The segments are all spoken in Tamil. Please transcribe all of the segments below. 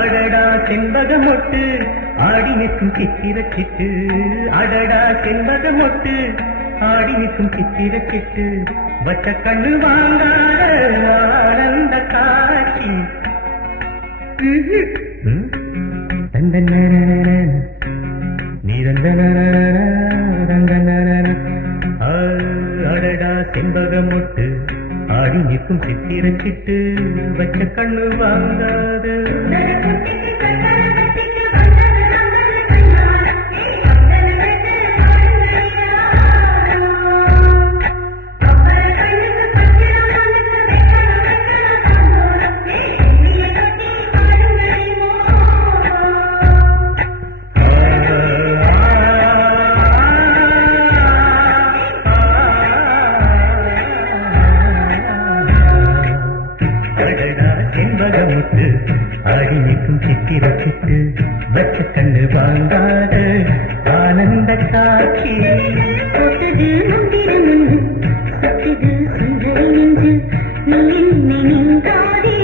அடடா செண்பகமொட்டு ஆடி நிற்கும் சித்திரச்சிட்டு, அடடா செண்பகமொட்டு ஆடி நிற்கும் சித்திரச்சிட்டு, வச்ச கண்ணு வாங்காத ஆனந்த காட்சி. அடடா செண்பகமொட்டு ஆடி நிற்கும் சித்திரச்சிட்டு, வச்ச கண்ணு வாங்காத. செண்பகமொட்டு ஆடி நிற்கும் சித்திரச்சிட்டு, வச்ச கண்ணு வாங்காத ஆனந்த காட்சி. தொட்டது மந்திரம் என்று சத்தது சுந்தரி என்று நீ நினைந்தாதே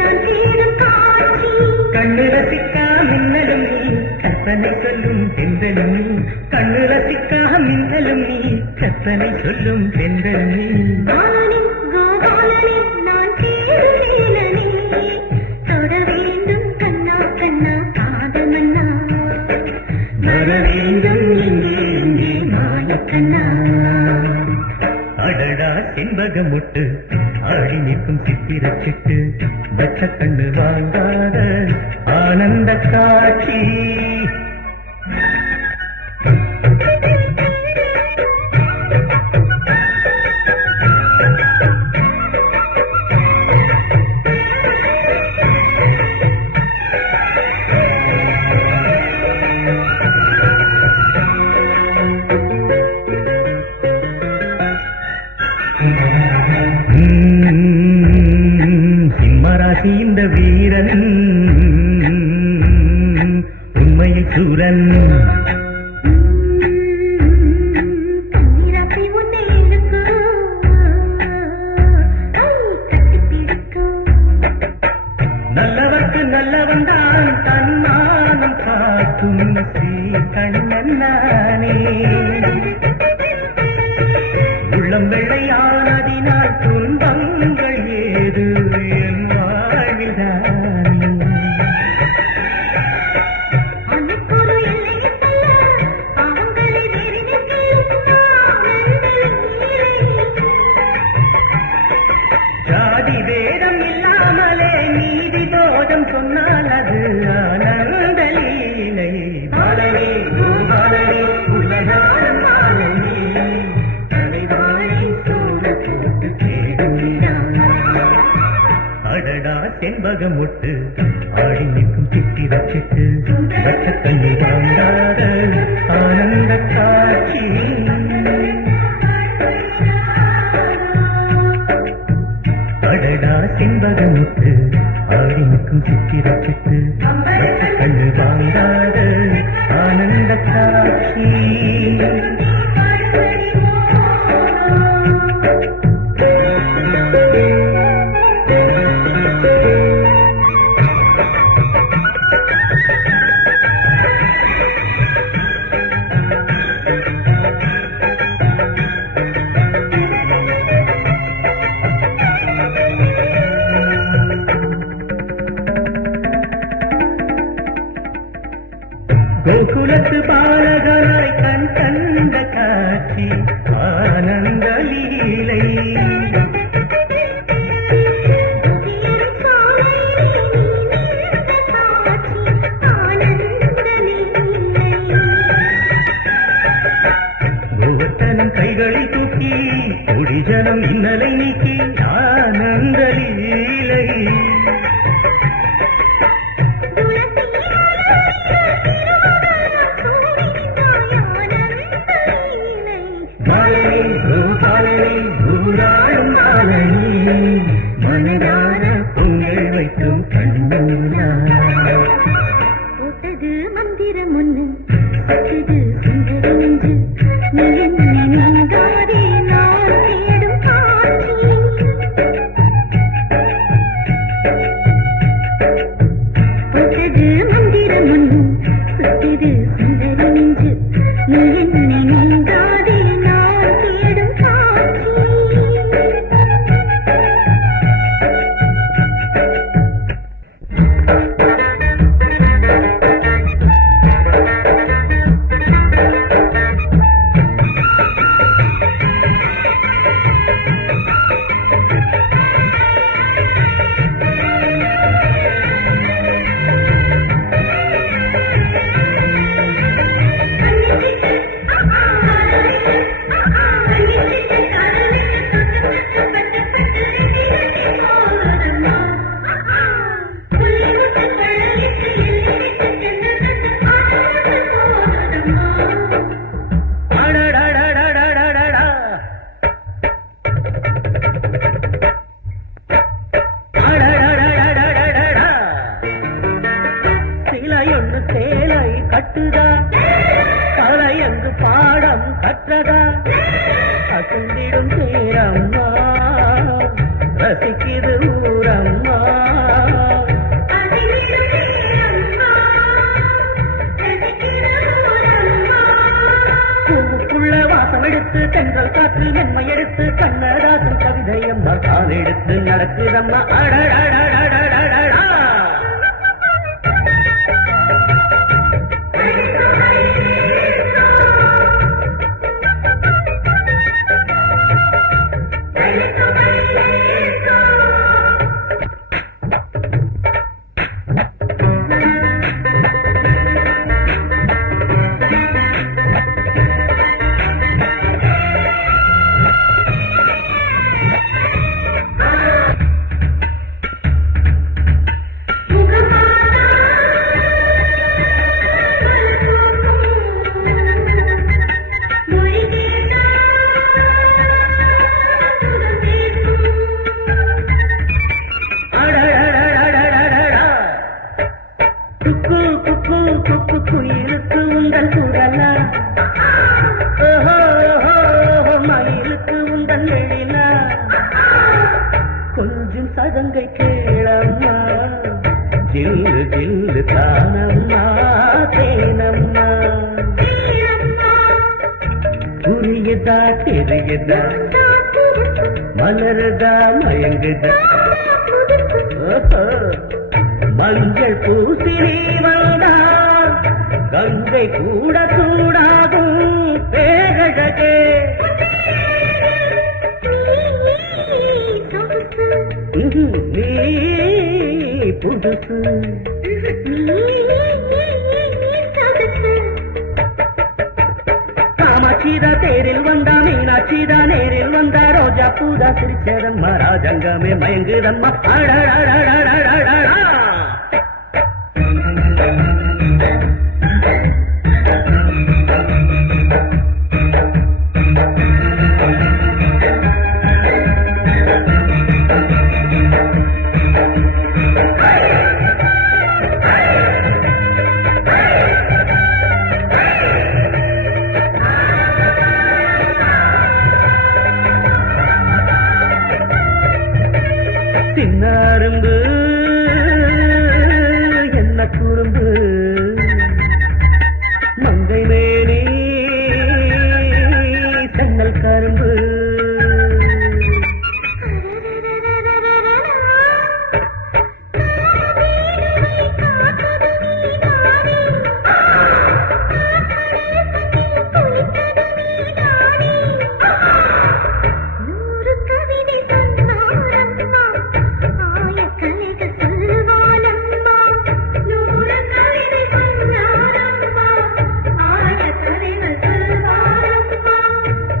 நான் தேடும் காட்சி. கண்ணு ரசிக்கா மின்னலும் நீ கற்பனை சொல்லும் பெண்களும் நீ, கண்ணு ரசிக்கா மின்னலும் நீ கற்பனை சொல்லும் பெண்களும் நீ. பாலனே கோபாலனே நான் தேடுவேனே, தொட வேண்டும் கண்ணா கண்ணா காதல் மன்னா, வர வேண்டும் இங்கே இங்கே மாய கண்ணா. அடடா செண்பகமொட்டு ஆடி நிற்கும் சித்திரச்சிட்டு, வச்ச கண்ணு வாங்காத ஆனந்த காட்சி. சிம்மராசி இந்த வீரன் உண்மையில் சூரன். கண்ணீராசை உன்னை இழுக்கும், கட்டி பிடிக்கும். நல்லவர்க்கு நல்லவன் தான் தன்மானம் காக்கும் ஸ்ரீ கண்ணன் நானே. உள்ளம் வெள்ளையானதினால் துன்பங்கள் ஏது என் வாழ்வில்தானே. அன்னைக்கொரு எல்லை சொல்ல பாவங்களை ஜாதி வேதம் இல்லாமலே நீதி போதம் சொன்னால் அது ஆனந்த லீலை. பாலனே பாலனே உலகாரம் பாலனே, தலைவாழை சோழ போட்டு கேடுகிறான். அடடா செண்பகமொட்டு ஆடி நிற்கும் சித்திரச்சிட்டு, வச்ச கண்ணி வாங்காத ஆனந்த காட்சி. அடடா செண்பகமொட்டு ஆடி நிற்கும் சித்திரச்சிட்டு, வச்ச கண்ணு வாங்காத ஆனந்த காட்சி. கோகுலத்து பாலகனாய் கண் கண்ட காட்சி ஆனந்த லீலை. கோவர்த்தனம் கைகளை தூக்கி கொடிஜனம் இன்னலை நீக்கி ஆனந்த லீலை. மனதார பொங்கல் வைக்கும் கண்ணூரா. போட்டது மந்திரம் ஒன்று சச்சது சுந்தரி என்று நீங்காதே நான் தேடும் காட்சி. அதிலிடும் பேரம்மா ரசிக்குது ஊரம்மா பூவுக்குள்ள வாசம் எடுத்து தென்றல் காற்று மென்மை எடுத்து கண்ணதாசன் கவிதை அம்மா கால் எடுத்து நடக்குதம்மா அடடடடடடடடா. குயிலுக்கு உங்கள் குரலா மயிலுக்கு உங்கள் எழிலா கொஞ்சம் சதங்கை கேளம்மா ஜில்லு ஜில்லு தானம்மா தேனம்மா புரியுதா தெரியுதா மலருதா மயங்குதா மஞ்சள் பூசி நீ வந்தா கங்கை கூட சூடாகும் பேரழகே நீ புதுசு காமாட்சிதா தேரில் வந்தா மீனாட்சிதா நேரில் வந்தா ரோஜா பூதா சிரிச்சதம்மா ராஜங்கமே மயங்குதம்மா அடடடடடடடடா. சின்னாரும்பு என்ன குறும்பு மங்கை மேனி சென்னல் கரும்பு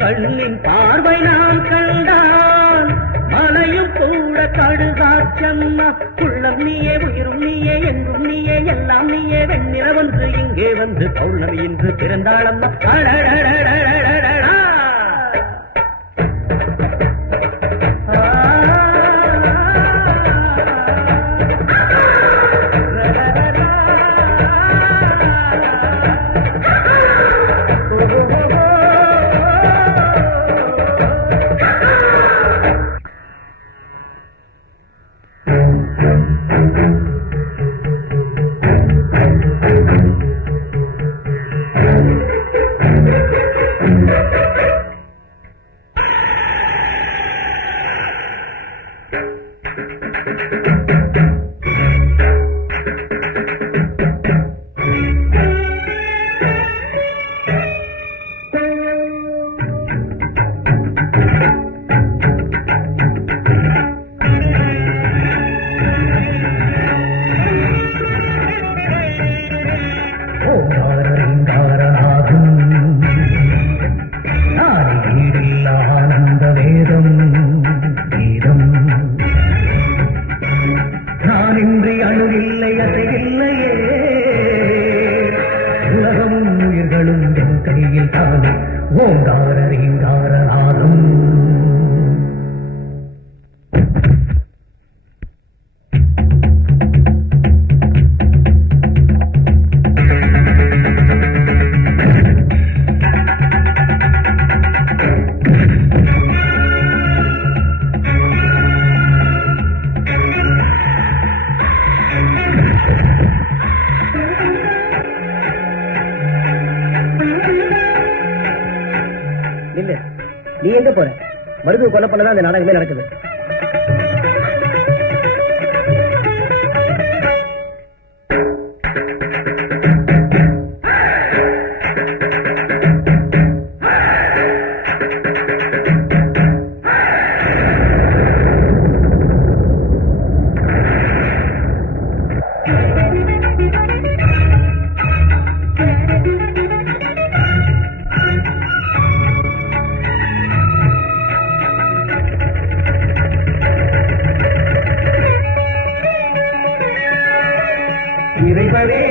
கண்ணின் பார்வை நான் கண்டான் மலையும் கூட கடுகாச்சம்மா உள்ளம் நீயே உயிரும் நீயே எங்கும் நீயே எல்லாம் நீயே வெண்ணிலவன்று இங்கே வந்து பௌர்ணமி இன்று பிறந்தாளம்மா அடடடடடடடடா. ஆனந்த வேதம் கீதம் மருது கொலை பண்ணதான் அந்த நாடகமே நடக்குது. இறைவரே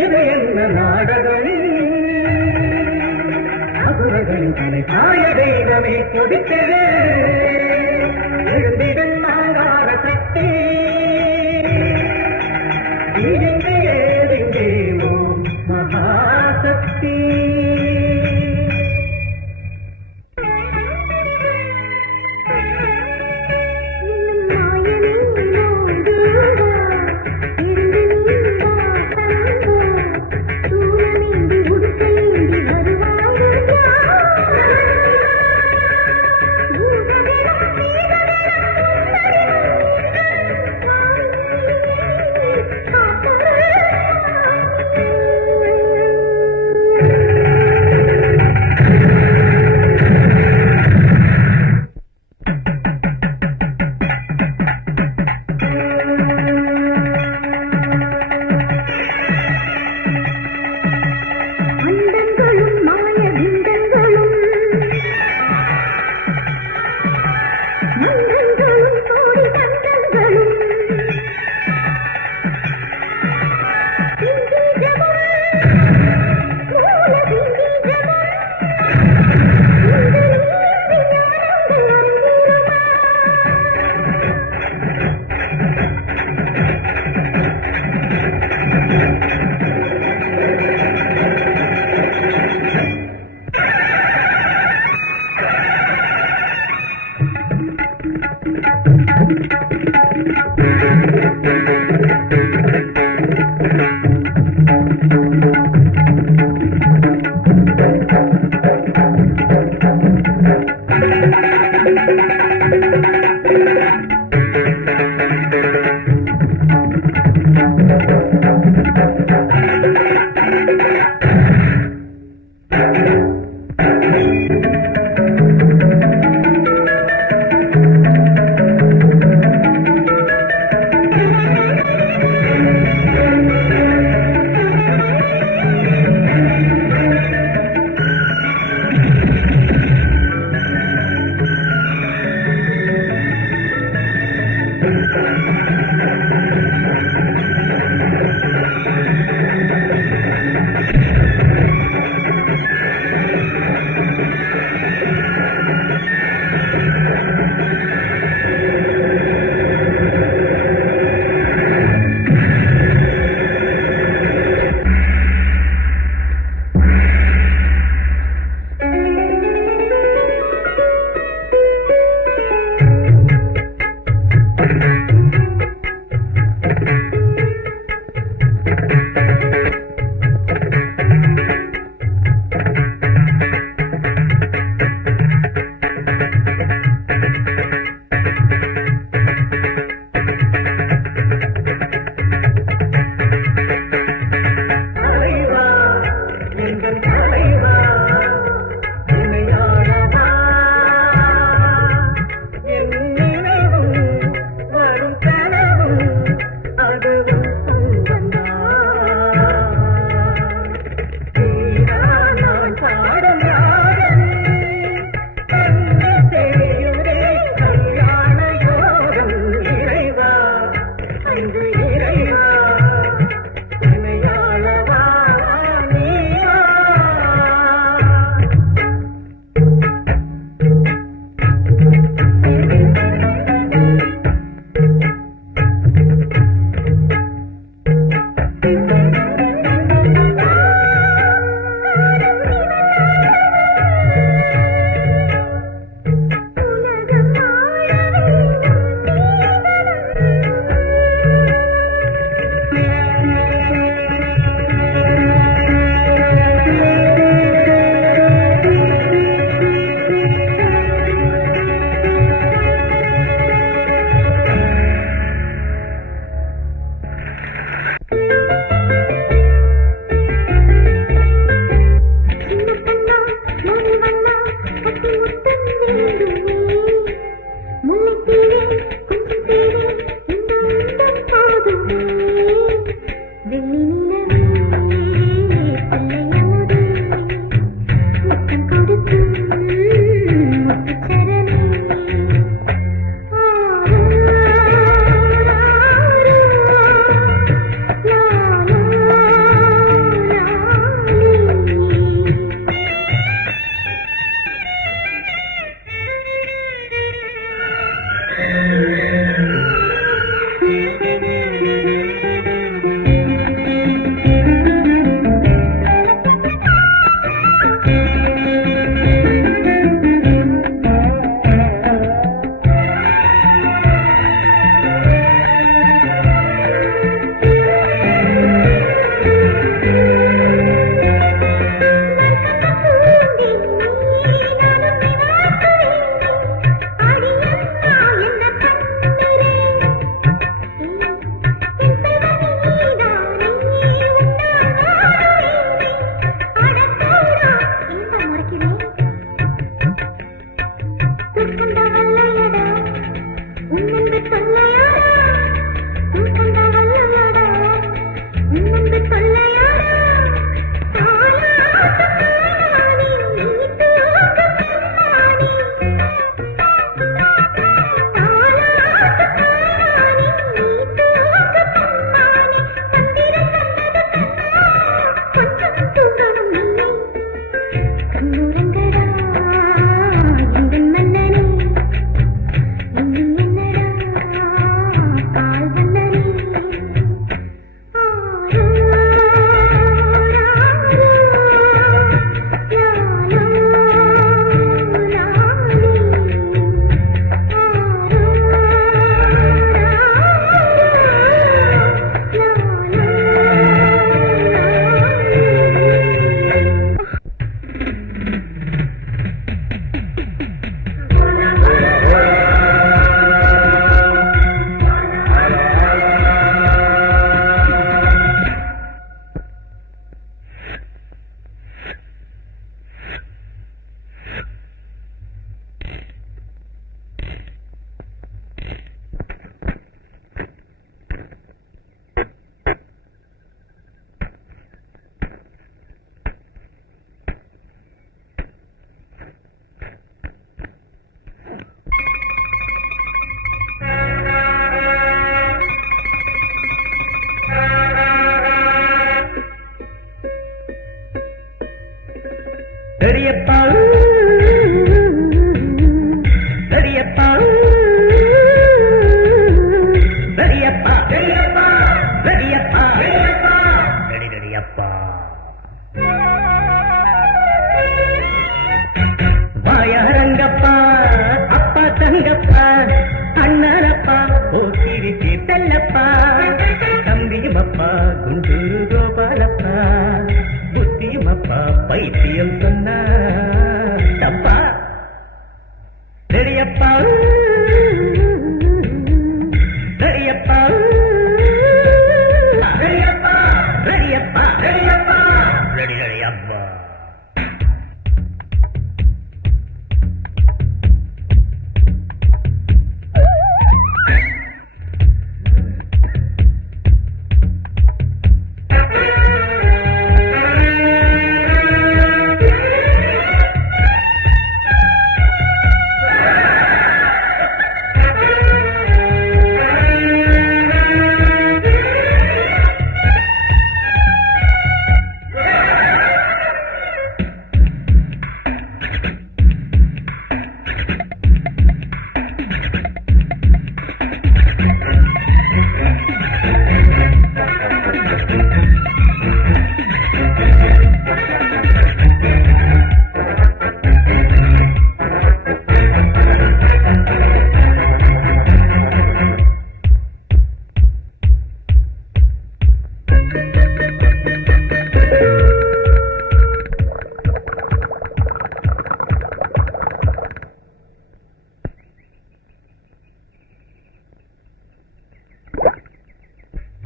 இது என்ன நாடகம், அசுரர்களின் தலை தாய தெய்வமே கொதித்தது எழுந்திடும் நாங்கார சக்தி இங்கே ஏதெங்கேனோ மகாசக்தி. பெரியப்பா பெரியப்பா பெரியப்பா பெரியப்பா பெரியப்பா பெரியப்பா வாயாரங்கப்பா அப்பா தங்கப்பா அண்ணனப்பா போட்டிருக்கு செல்லப்பா தம்பியமப்பா குண்டூரு கோபாலப்பா புத்தியமப்பா பைத்தியம் சொன்னா தப்பா பெரியப்பா பெரியப்பா பெரியப்பா பெரியப்பா பெரியப்பா பெரியப்பா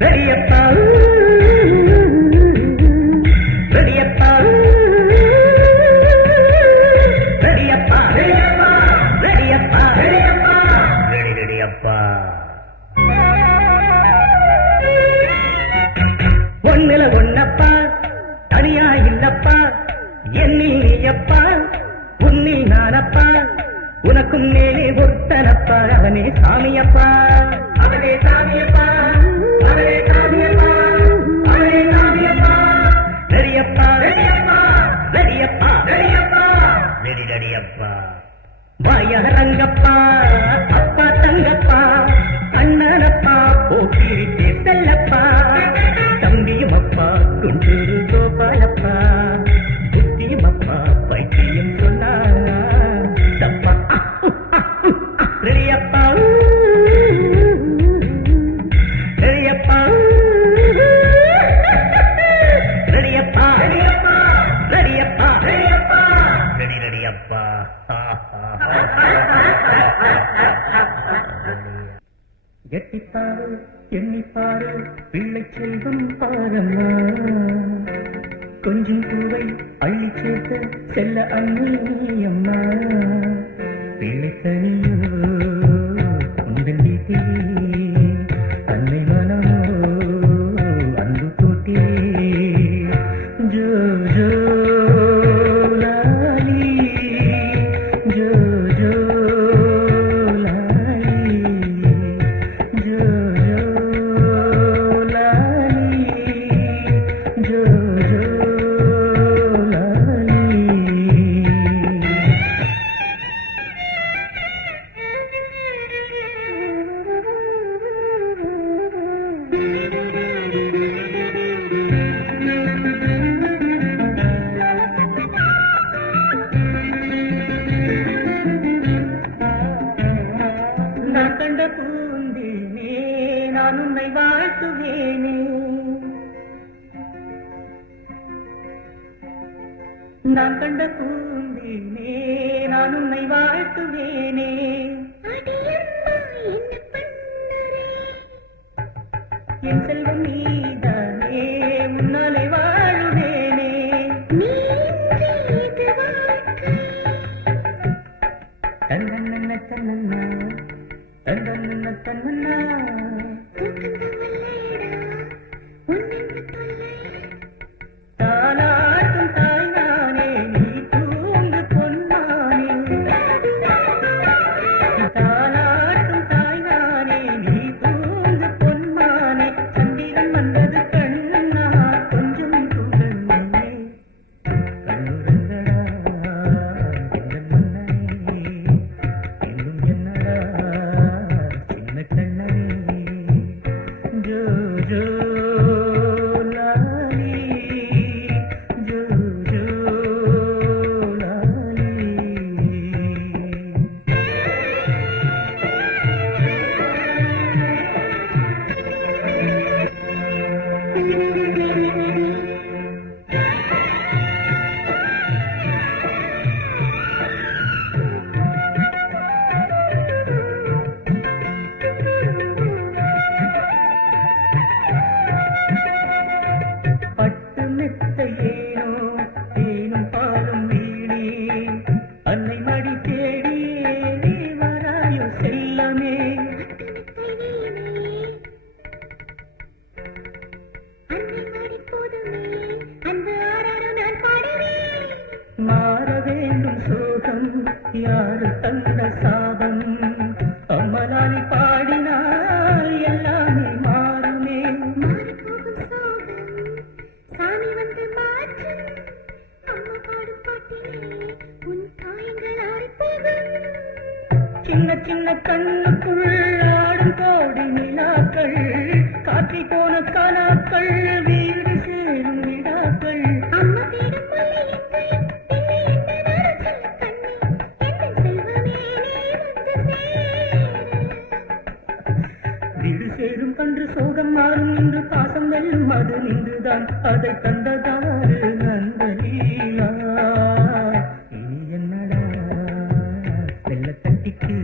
பெரியப்பா பெரியப்பா பெரியப்பா பெரியப்பா ரெடியப்பா ஒண்ணுல ஒன்னப்பா தனியா இல்லப்பா என்னில் நீயப்பா உன்னில் நானப்பா உனக்கும் மேலே ஒருத்தனப்பா அவனே சாமியப்பா அவனே சாமியப்பா அவனே சாமியப்பா அவனே சாமியப்பா ரெடியப்பா ரெடியப்பா ரெடியப்பா ரெடியப்பா ரெடி ரெடியப்பா வாயாக ரங்கப்பா அப்பா தங்கப்பா அண்ணனப்பா போக்கிட்டே செல்லப்பா தம்பியும் அப்பா குண்டூரு கோபாலப்பா புத்தியும் அப்பா பைத்தியம் சொன்னா தப்பா ரெடியப்பா ரெடியப்பா ரெடியப்பா ரெடியப்பா ரெடியப்பா ரெடியப்பா ரெடி ரெடியப்பா எட்டிப்பாரு எண்ணிப்பாரு பிள்ளை செல்வம் பாரம்மா கொஞ்சம் பூவை அள்ளி சேர்த்து செல்ல அம்மா பிள்ளை தனியோ உந்தன் வீட்டே அன்னை மனமோ அன்பு கூட்டே ஜோ ஜோ லாலி ஜோ ஜோ லாலி ஜோ ஜோ லாலி ஜோ ஜோ லாலி நான் கண்ட பூந்தேனே நான் உன்னை வாழ்த்துவேனே நான் கண்ட பூந்தேனே நான் உன்னை வாழ்த்துவேனே என் செல்வம் நீதானே உன்னாலே வாழுவேனே தன்னன்ன தன்னன்னா தன்னன்ன தன்னன்னா தாலாட்டும் தாய்நானே நீ தூங்கு பொன்மானே தாலாட்டும் தாய்நானே நீ தூங்கு பொன்மானே சந்திரன் வந்தது கண்ணா கொஞ்சம் தூங்கண்ணே கண்ணுரங்கடா எங்கள் மன்னனே எங்கும் என்னடா சின்ன கண்ணனே ஜோ ஜோ லாலி ஜோ ஜோ லாலி பட்டு மெத்தையேனோ தேனும் பாலும் வீணே அன்னை மடி தேடி வராயோ செல்லமே மாற வேண்டும் சோகம் யாரு தந்த சாபம் அம்மலாலி பாடினால் எல்லாமே மாறுமே சாமி வந்து மாற்று அம்மா பாடும் பாட்டிலே உன் காயங்கள் ஆறிப்போகும் சின்ன சின்ன கண்ணுக்குள் ஆடும் கோடி நிலாக்கள் காற்றி போன கனாக்கள் வீடு சேரும் விடாக்கள் அம்மா தேடும் மல்லை எங்கையும் பிள்ளை என்று நாடு சொல்ல கண்ணே என் செல்வமே நீ வந்து சேரு வீடு சேரும் கன்று சோகம் மாறும் என்று பாசம் வெல்லும் அது நின்றுதான் அதை தந்ததாறு அந்த லீலா இனி என்னடா வெள்ள தட்டிக்கு